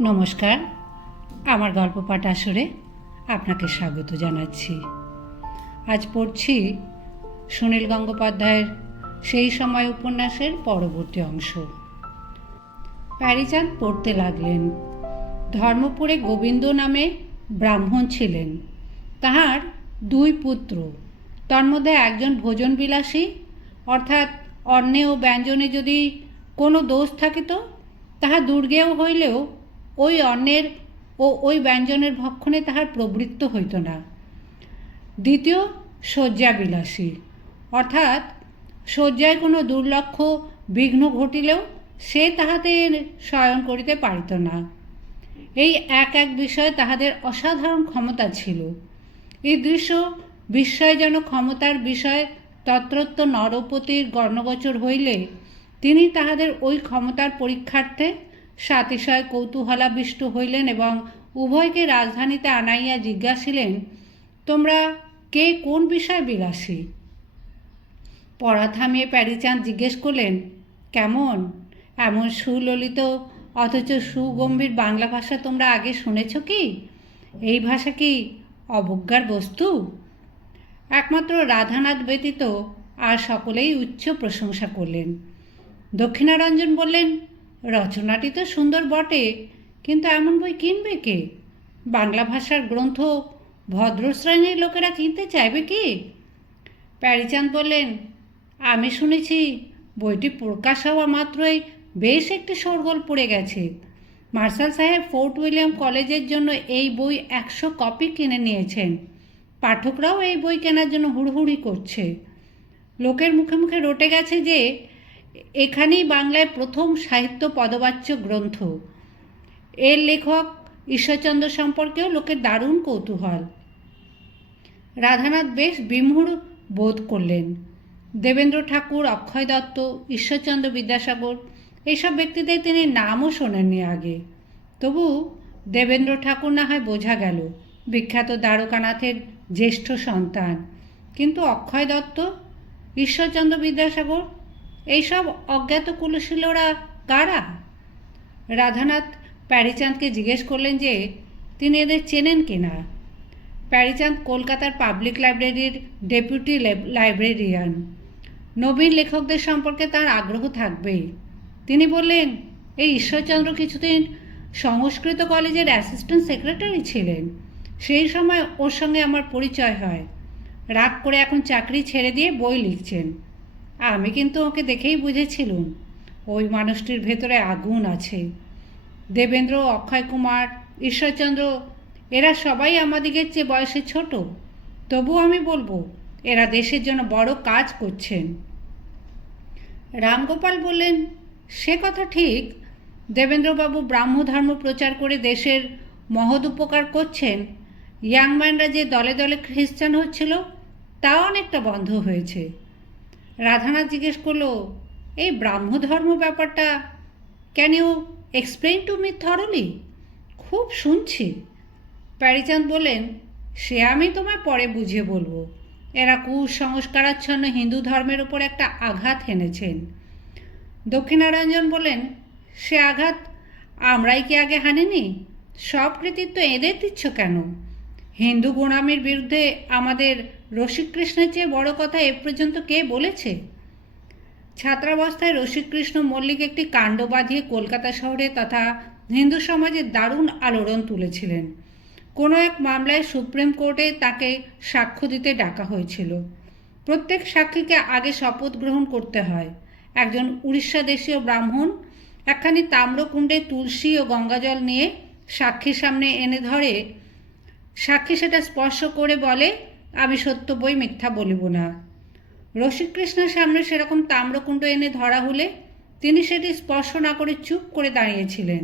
নমস্কার, আমার গল্প পাঠ আসরে আপনাকে স্বাগত জানাচ্ছি। আজ পড়ছি সুনীল গঙ্গোপাধ্যায়ের সেই সময় উপন্যাসের পরবর্তী অংশ। প্যারীচাঁদ পড়তে লাগলেন। ধর্মপুরে গোবিন্দ নামে ব্রাহ্মণ ছিলেন। তাহার দুই পুত্র, তন্মধ্যে একজন ভোজনবিলাসী, অর্থাৎ অন্নে ও ব্যঞ্জনে যদি কোনো দোষ থাকিত তাহা দুর্গেয় হইলেও ওই অন্নের ও ওই ব্যঞ্জনের ভক্ষণে তাহার প্রবৃত্ত হইত না। দ্বিতীয় শয্যাবিলাসী, অর্থাৎ শয্যায় কোনো দুর্লক্ষ বিঘ্ন ঘটিলেও সে তাহাতে শয়ন করিতে পারিত না। এই এক এক বিষয়ে তাহাদের অসাধারণ ক্ষমতা ছিল। এই দৃশ্য বিস্ময়জনক ক্ষমতার বিষয় তত্রত্য নরপতির গর্ণগোচর হইলে তিনি তাহাদের ওই ক্ষমতার পরীক্ষার্থে সাতিশয় কৌতূহলাবিষ্ট হইলেন এবং উভয়কে রাজধানীতে আনাইয়া জিজ্ঞাসিলেন, তোমরা কে কোন বিষয় বিলাসী? পড়া থামিয়ে প্যারীচাঁদ জিজ্ঞেস করলেন, কেমন এমন সুললিত অথচ সুগম্ভীর বাংলা ভাষা তোমরা আগে শুনেছ কি? এই ভাষা কি অবজ্ঞার বস্তু? একমাত্র রাধানাথ ব্যতীত আর সকলেই উচ্চ প্রশংসা করলেন। দক্ষিণারঞ্জন বললেন, রচনাটি তো সুন্দর বটে, কিন্তু এমন বই কিনবে কে? বাংলা ভাষার গ্রন্থ ভদ্র শ্রেণীর লোকেরা কিনতে চাইবে কি? প্যারীচাঁদ বললেন, আমি শুনেছি বইটি প্রকাশ হওয়া মাত্রই বেশ একটি শোরগোল পড়ে গেছে। মার্শাল সাহেব ফোর্ট উইলিয়াম কলেজের জন্য এই বই 100 কপি কিনে নিয়েছেন। পাঠকরাও এই বই কেনার জন্য হুড়হুড়ি করছে। লোকের মুখে মুখে রটে গেছে যে এখানেই বাংলায় প্রথম সাহিত্য পদবাচ্য গ্রন্থ। এর লেখক ঈশ্বরচন্দ্র সম্পর্কেও লোকের দারুণ কৌতূহল। রাধানাথ বেশ বিমূঢ় বোধ করলেন। দেবেন্দ্র ঠাকুর, অক্ষয় দত্ত, ঈশ্বরচন্দ্র বিদ্যাসাগর এইসব ব্যক্তিদের তিনি নামও শোনেননি আগে। তবু দেবেন্দ্র ঠাকুর না হয় বোঝা গেল, বিখ্যাত দ্বারকানাথের জ্যেষ্ঠ সন্তান। কিন্তু অক্ষয় দত্ত, ঈশ্বরচন্দ্র বিদ্যাসাগর এইসব অজ্ঞাত কুলশীলরা কারা? রাধানাথ প্যারীচাঁদকে জিজ্ঞেস করলেন যে তিনি এদের চেনেন কিনা। প্যারীচাঁদ কলকাতার পাবলিক লাইব্রেরির ডেপুটি লাইব্রেরিয়ান। নবীন লেখকদের সম্পর্কে তার আগ্রহ থাকবেই। তিনি বললেন, এই ঈশ্বরচন্দ্র কিছুদিন সংস্কৃত কলেজের অ্যাসিস্ট্যান্ট সেক্রেটারি ছিলেন। সেই সময় ওর সঙ্গে আমার পরিচয় হয়। রাগ করে এখন চাকরি ছেড়ে দিয়ে বই লিখছেন। আমি কিন্তু ওকে দেখেই বুঝেছিলুম ওই মানুষটির ভেতরে আগুন আছে। দেবেন্দ্র, অক্ষয় কুমার, ঈশ্বরচন্দ্র এরা সবাই আমাদিগের চেয়ে বয়সে ছোট। তবু আমি বলবো এরা দেশের জন্য বড় কাজ করছেন। রামগোপাল বললেন, সে কথা ঠিক। দেবেন্দ্রবাবু ব্রাহ্মধর্ম প্রচার করে দেশের মহৎ উপকার করছেন। ইয়াংম্যানরা যে দলে দলে খ্রিস্টান হচ্ছিল তাও অনেকটা বন্ধ হয়েছে। রাধানাথ জিজ্ঞেস করলো, এই ব্রাহ্মধর্ম ব্যাপারটা can you explain to me thoroughly? খুব শুনছি। প্যারীচাঁদ বললেন, সে আমি তোমায় পরে বুঝিয়ে বলবো। এরা কুসংস্কারাচ্ছন্ন হিন্দু ধর্মের ওপর একটা আঘাত হেনেছেন। দক্ষিণারঞ্জন বললেন, সে আঘাত আমরাই কি আগে হানিনি? সব কৃতিত্ব এদের দিচ্ছ কেন? হিন্দু গোঁড়ামির বিরুদ্ধে আমাদের রসিককৃষ্ণের চেয়ে বড় কথা এ পর্যন্ত কে বলেছে? ছাত্রাবস্থায় রসিককৃষ্ণ মল্লিক একটি কাণ্ড বাঁধিয়ে কলকাতা শহরে তথা হিন্দু সমাজে দারুণ আলোড়ন তুলেছিলেন। কোনো এক মামলায় সুপ্রিম কোর্টে তাকে সাক্ষ্য দিতে ডাকা হয়েছিল। প্রত্যেক সাক্ষীকে আগে শপথ গ্রহণ করতে হয়। একজন উড়িষ্যা দেশীয় ব্রাহ্মণ একখানি তাম্রকুণ্ডে তুলসী ও গঙ্গাজল নিয়ে সাক্ষীর সামনে এনে ধরে। সাক্ষী সেটা স্পর্শ করে বলে, আমি সত্য বই মিথ্যা বলিব না। রসিককৃষ্ণের সামনে সেরকম তাম্রকুণ্ড এনে ধরা হলে তিনি সেটি স্পর্শ না করে চুপ করে দাঁড়িয়েছিলেন।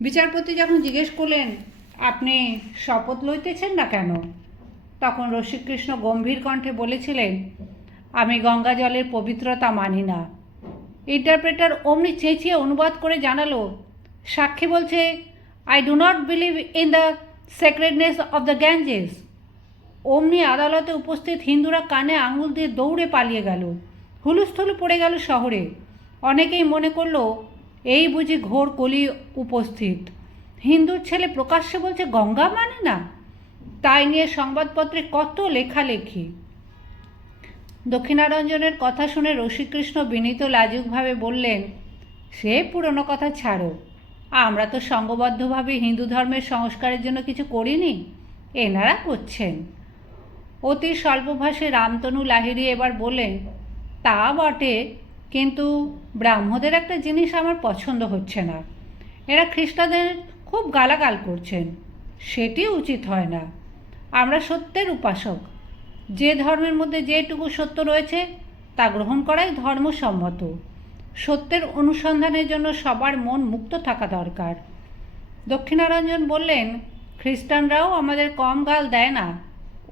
বিচারপতি যখন জিজ্ঞেস করলেন, আপনি শপথ লইতেছেন না কেন? তখন রসিককৃষ্ণ গম্ভীর কণ্ঠে বলেছিলেন, আমি গঙ্গা জলের পবিত্রতা মানি না। ইন্টারপ্রেটার অমনি চেঁচিয়ে অনুবাদ করে জানালো, সাক্ষী বলছে, I do not believe in the sacredness of the Ganges. অমনি আদালতে উপস্থিত হিন্দুরা কানে আঙুল দিয়ে দৌড়ে পালিয়ে গেল। হুলুস্থুলু পড়ে গেল শহরে। অনেকেই মনে করল এই বুঝি ঘোর কলি উপস্থিত। হিন্দুর ছেলে প্রকাশ্যে বলছে গঙ্গা মানে না। তাই নিয়ে সংবাদপত্রে কত লেখালেখি। দক্ষিণারঞ্জনের কথা শুনে রসিকৃষ্ণ বিনীত লাজুকভাবে বললেন, সে পুরনো কথা ছাড়ো, আমরা তো সঙ্গবদ্ধভাবে হিন্দু ধর্মের সংস্কারের জন্য কিছু করিনি, এনারা করছেন। অতি স্বল্পভাষী রামতনু লাহিড়ী এবার বললেন, তা বটে, কিন্তু ব্রাহ্মদের একটা জিনিস আমার পছন্দ হচ্ছে না। এরা খ্রিস্টানদের খুব গালাগাল করছেন, সেটি উচিত হয় না। আমরা সত্যের উপাসক, যে ধর্মের মধ্যে যেটুকু সত্য রয়েছে তা গ্রহণ করাই ধর্মসম্মত। সত্যের অনুসন্ধানের জন্য সবার মন মুক্ত থাকা দরকার। দক্ষিণারঞ্জন বললেন, খ্রিস্টানরাও আমাদের কম গাল দেয় না,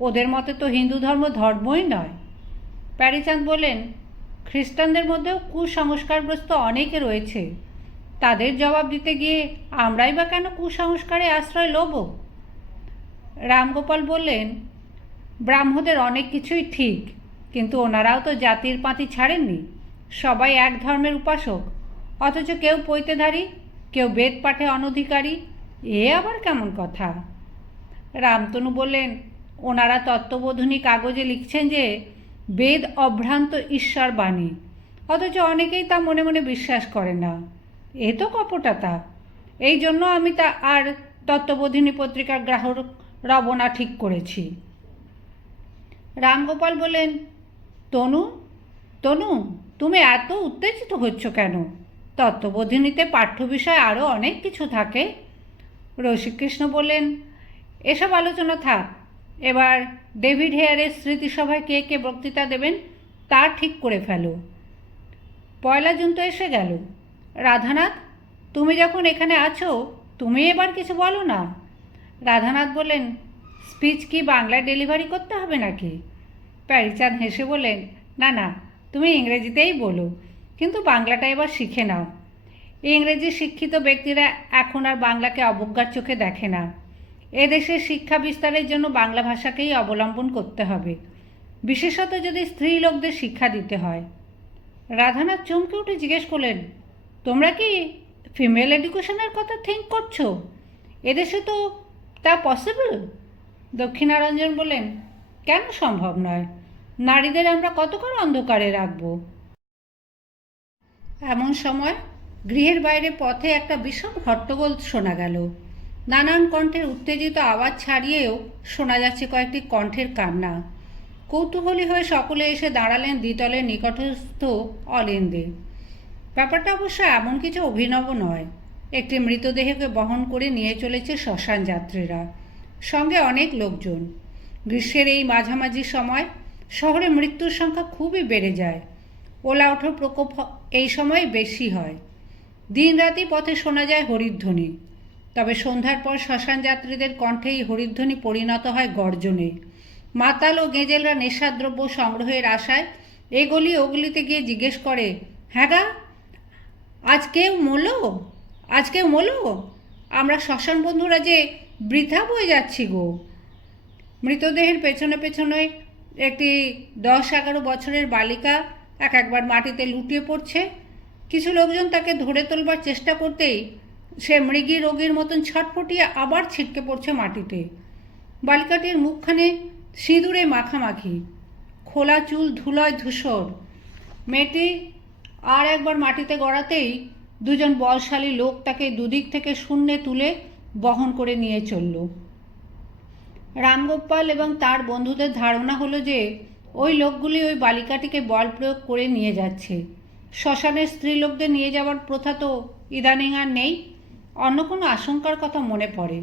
ওদের মতে তো হিন্দু ধর্ম ধর্মই নয়। প্যারীচাঁদ বললেন, খ্রিস্টানদের মধ্যেও কুসংস্কারগ্রস্ত অনেকে রয়েছে, তাদের জবাব দিতে গিয়ে আমরাই বা কেন কুসংস্কারে আশ্রয় লব? রামগোপাল বললেন, ব্রাহ্মদের অনেক কিছুই ঠিক, কিন্তু ওনারাও তো জাতির পাঁতি ছাড়েননি। সবাই এক ধর্মের উপাসক, অথচ কেউ পৈতেধারী, কেউ বেদ পাঠে অনধিকারী। এ আবার কেমন কথা? রামতনু বললেন, ওনারা তত্ত্ববোধিনী কাগজে লিখছেন যে বেদ অভ্রান্ত ঈশ্বর বাণী, অথচ অনেকেই তা মনে মনে বিশ্বাস করে না। এ তো কপটতা। এই জন্য আমি তা আর তত্ত্ববোধিনী পত্রিকার গ্রাহক রব না ঠিক করেছি। রামগোপাল বললেন, তনু তনু তুমি এত উত্তেজিত হচ্ছ কেন? তত্ত্ববোধিনীতে পাঠ্য বিষয় আরও অনেক কিছু থাকে। রসিকৃষ্ণ বললেন, এসব আলোচনা থাক, এবার ডেভিড হেয়ারের স্মৃতিসভায় কে কে বক্তৃতা দেবেন তা ঠিক করে ফেলো। 1 জুন তো এসে গেল। রাধানাথ, তুমি যখন এখানে আছো, তুমি এবার কিছু বলো না। রাধানাথ বললেন, স্পিচ কি বাংলায় ডেলিভারি করতে হবে নাকি? প্যারীচাঁদ হেসে বললেন, না না, তুমি ইংরেজিতেই বলো, কিন্তু বাংলাটা এবার শিখে নাও। ইংরেজি শিক্ষিত ব্যক্তিরা এখন আর বাংলাকে অবজ্ঞার চোখে দেখে না। এদেশের শিক্ষা বিস্তারের জন্য বাংলা ভাষাকেই অবলম্বন করতে হবে, বিশেষত যদি স্ত্রী লোকদের শিক্ষা দিতে হয়। রাধানাথ চমকে উঠে জিজ্ঞেস করলেন, তোমরা কি ফিমেল এডুকেশনের কথা থিঙ্ক করছো? এদেশে তো তা পসিবল। দক্ষিণারঞ্জন বললেন, কেন সম্ভব নয়? নারীদের আমরা কতক্ষণ অন্ধকারে রাখব? এমন সময় গৃহের বাইরে পথে একটা বিষম হট্টগোল শোনা গেল। নানান কণ্ঠের উত্তেজিত আওয়াজ ছাড়িয়েও শোনা যাচ্ছে কয়েকটি কণ্ঠের কান্না। কৌতূহলী হয়ে সকলে এসে দাঁড়ালেন দ্বিতলের নিকটস্থ অলিন্দে। ব্যাপারটা অবশ্য এমন কিছু অভিনব নয়। একটি মৃতদেহকে বহন করে নিয়ে চলেছে শ্মশান যাত্রীরা, সঙ্গে অনেক লোকজন। গ্রীষ্মের এই মাঝামাঝি সময় শহরে মৃত্যুর সংখ্যা খুবই বেড়ে যায়। ওলা ওঠার প্রকোপ এই সময় বেশি হয়। দিনরাতি পথে শোনা যায় হরিধ্বনি, তবে সন্ধ্যার পর শ্মশান যাত্রীদের কণ্ঠে এই হরিধ্বনি পরিণত হয় গর্জনে। মাতাল ও গেঁজেলরা নেশাদ্রব্য সংগ্রহের আশায় এগলি ওগলিতে গিয়ে জিজ্ঞেস করে, হ্যাঁ গা, আজ কেউ মলো? আমরা শ্মশান বন্ধুরা যে বৃথা বয়ে যাচ্ছি গো। মৃতদেহের পেছনে পেছনে একটি 10-11 বছরের বালিকা একবার মাটিতে লুটিয়ে পড়ছে। কিছু লোকজন তাকে ধরে তোলবার চেষ্টা করতেই সে মৃগী রোগীর মতন ছটফটিয়ে আবার ছিটকে পড়ছে মাটিতে। বালিকাটির মুখখানে সিঁদুরে মাখামাখি, খোলা চুল ধুলোয় ধূসর। মেয়েটি আর একবার মাটিতে গড়াতেই দুজন বলশালী লোক তাকে দুদিক থেকে শূন্যে তুলে বহন করে নিয়ে চলল। রামগোপাল এবং তার বন্ধুদের ধারণা হলো যে ওই লোকগুলি ওই বালিকাটিকে বল প্রয়োগ করে নিয়ে যাচ্ছে। শ্মশানের স্ত্রী লোকদের নিয়ে যাওয়ার প্রথা তো ইদানিং আর নেই। অন্য কোনো আশঙ্কার কথা মনে পড়ে।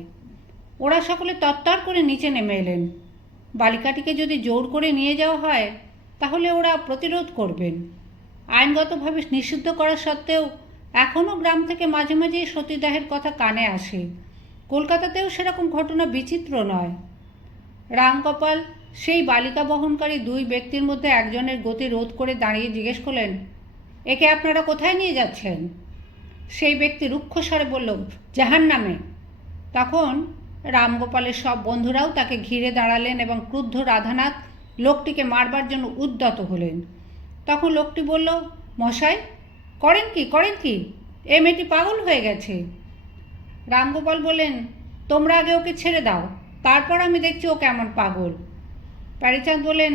ওরা সকলে তত্তর করে নিচে নেমে এলেন। বালিকাটিকে যদি জোর করে নিয়ে যাওয়া হয় তাহলে ওরা প্রতিরোধ করবেন। আইনগতভাবে নিষিদ্ধ করা সত্ত্বেও এখনও গ্রাম থেকে মাঝে মাঝে সতীদাহের কথা কানে আসে। কলকাতাতেও সেরকম ঘটনা বিচিত্র নয়। রামগোপাল সেই বালিকা বহনকারী 2 ব্যক্তির মধ্যে একজনের গতি রোধ করে দাঁড়িয়ে জিজ্ঞেস করলেন, একে আপনারা কোথায় নিয়ে যাচ্ছেন? সেই ব্যক্তি রুক্ষ স্বরে বলল, জাহান্নামে। তখন রামগোপালের সব বন্ধুরাও তাকে ঘিরে দাঁড়ালেন এবং ক্রুদ্ধ রাধানাথ লোকটিকে মারবার জন্য উদ্যত হলেন। তখন লোকটি বলল, মশাই, করেন কি? এ মেয়েটি পাগল হয়ে গেছে। রামগোপাল বললেন, তোমরা আগে ওকে ছেড়ে দাও, তারপর আমি দেখছি ও কেমন পাগল। প্যারীচাঁদ বললেন,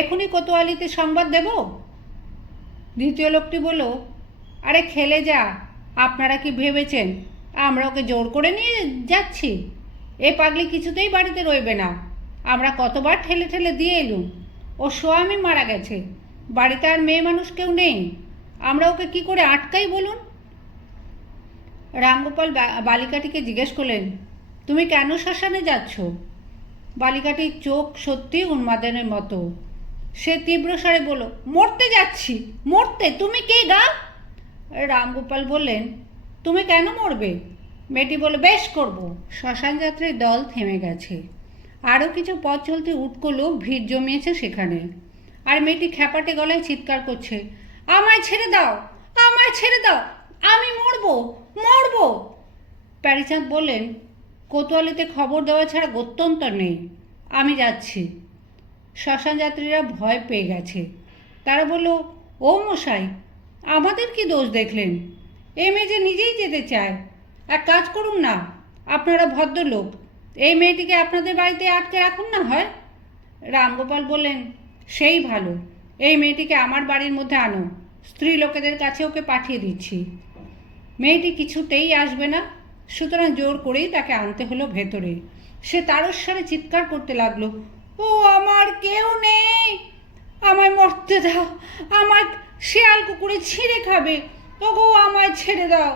এখনই কোতোয়ালিতে সংবাদ দেব? দ্বিতীয় লোকটি বলল, আরে খেলে যা, আপনারা কি ভেবেছেন আমরা ওকে জোর করে নিয়ে যাচ্ছি? এ পাগলি কিছুতেই বাড়িতে রইবে না। আমরা কতবার ঠেলে ঠেলে দিয়ে এলুম, ও স্বামী মারা গেছে, বাড়িতে আর মেয়ে মানুষ কেউ নেই, আমরা ওকে কি করে আটকাই বলুন? রামগোপাল বালিকাটিকে জিজ্ঞেস করলেন, তুমি কেন শ্মশানে যাচ্ছ? বালিকাটির চোখ সত্যিই উন্মাদনের মতো। সে তীব্র স্বরে বলল, মরতে যাচ্ছি। মরতে? তুমি কে গা? রামগোপাল বললেন, তুমি কেন মরবে? মেয়েটি বলল, বেশ করব। শ্মশান যাত্রীর দল থেমে গেছে। আরও কিছু পথ চলতে উটকো লোক ভিড় জমিয়েছে সেখানে। আর মেয়েটি খ্যাপাটে গলায় চিৎকার করছে, আমায় ছেড়ে দাও, আমায় ছেড়ে দাও, আমি মরবো, মরবো। প্যারীচাঁদ বললেন, কোতোয়ালিতে খবর দেওয়া ছাড়া গত্যন্তর নেই, আমি যাচ্ছি। শ্মশান যাত্রীরা ভয় পেয়ে গেছে। তারা বলল, ও মশাই, আমাদের কি দোষ দেখলেন? এ মেয়ে যে নিজেই যেতে চায়। এক কাজ করুন না, আপনারা ভদ্রলোক, এই মেয়েটিকে আপনাদের বাড়িতে আটকে রাখুন না হয়। রামগোপাল বললেন, সেই ভালো, এই মেয়েটিকে আমার বাড়ির মধ্যে আনো, স্ত্রী লোকেদের কাছে ওকে পাঠিয়ে দিচ্ছি। মেয়েটি কিছুতেই আসবে না, সুতরাং জোর করেই তাকে আনতে হলো ভেতরে। সে তারস্বরে চিৎকার করতে লাগলো, ও আমার কেউ নেই, আমায় মরতে দাও, আমার শেয়াল কুকুরে ছিঁড়ে খাবে, ওগো আমায় ছেড়ে দাও।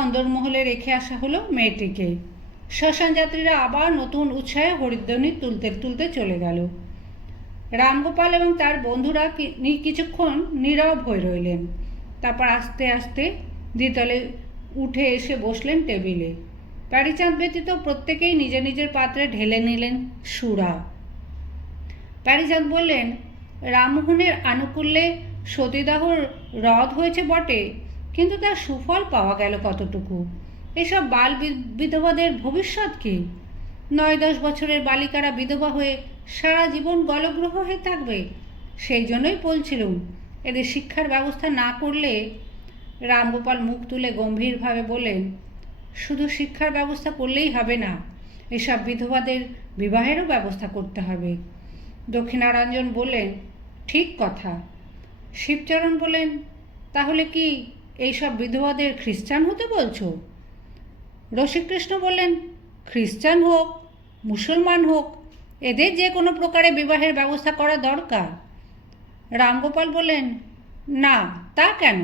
অন্দরমহলে রেখে আসা হলো মেয়েটিকে। শ্মশান যাত্রীরা আবার নতুন উৎসাহে হরিধ্বনি তুলতে তুলতে চলে গেল। রামগোপাল এবং তার বন্ধুরা কিছুক্ষণ নীরব হয়ে রইলেন। তারপর আস্তে আস্তে দ্বিতলে উঠে এসে বসলেন টেবিলে। প্যারীচাঁদ ব্যতীত প্রত্যেকেই নিজের নিজের পাত্রে ঢেলে নিলেন সুরা। প্যারীচাঁদ বললেন, রামমোহনের আনুকূল্যে সতীদাহর রদ হয়েছে বটে, কিন্তু তার সুফল পাওয়া গেল কতটুকু? এসব বাল বিধবাদের ভবিষ্যৎ কি? 9-10 বছরের বালিকারা বিধবা হয়ে সারা জীবন গলগ্রহ হয়ে থাকবে। সেই জন্যই বলছিলুম, এদের শিক্ষার ব্যবস্থা না করলে। রামগোপাল মুখ তুলে গম্ভীরভাবে বললেন, শুধু শিক্ষার ব্যবস্থা করলেই হবে না, এসব বিধবাদের বিবাহেরও ব্যবস্থা করতে হবে। দক্ষিণারঞ্জন বললেন, ঠিক কথা। শিবচরণ বললেন, তাহলে কি এইসব বিধবাদের খ্রিস্টান হতে বলছো? রসিককৃষ্ণ বললেন, খ্রিস্টান হোক, মুসলমান হোক, এদের যে কোনো প্রকারে বিবাহের ব্যবস্থা করা দরকার। রামগোপাল বললেন, না, তা কেন?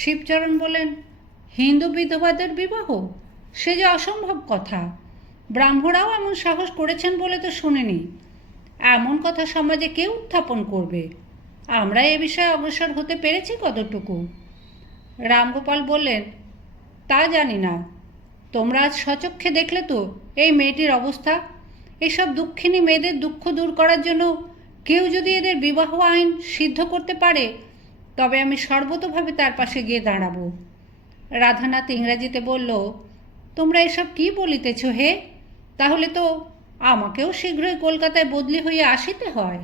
শিবচরণ বললেন, হিন্দু বিধবাদের বিবাহ? সে যে অসম্ভব কথা। ব্রাহ্মণরাও এমন সাহস করেছেন বলে তো শুনিনি। এমন কথা সমাজে কে উত্থাপন করবে? আমরা এ বিষয়ে অগ্রসর হতে পেরেছি কতটুকু? রামগোপাল বললেন, তা জানি না। তোমরা আজ স্বচক্ষে দেখলে তো এই মেয়েটির অবস্থা। এসব দুঃখিনী মেয়েদের দুঃখ দূর করার জন্য কেউ যদি এদের বিবাহ আইন সিদ্ধ করতে পারে, তবে আমি সর্বতোভাবে তার পাশে গিয়ে দাঁড়াবো। রাধানাথ ইংরাজিতে বলল, তোমরা এসব কি বলিতেছ হে? তাহলে তো আমাকেও শীঘ্রই কলকাতায় বদলি হইয়া আসিতে হয়।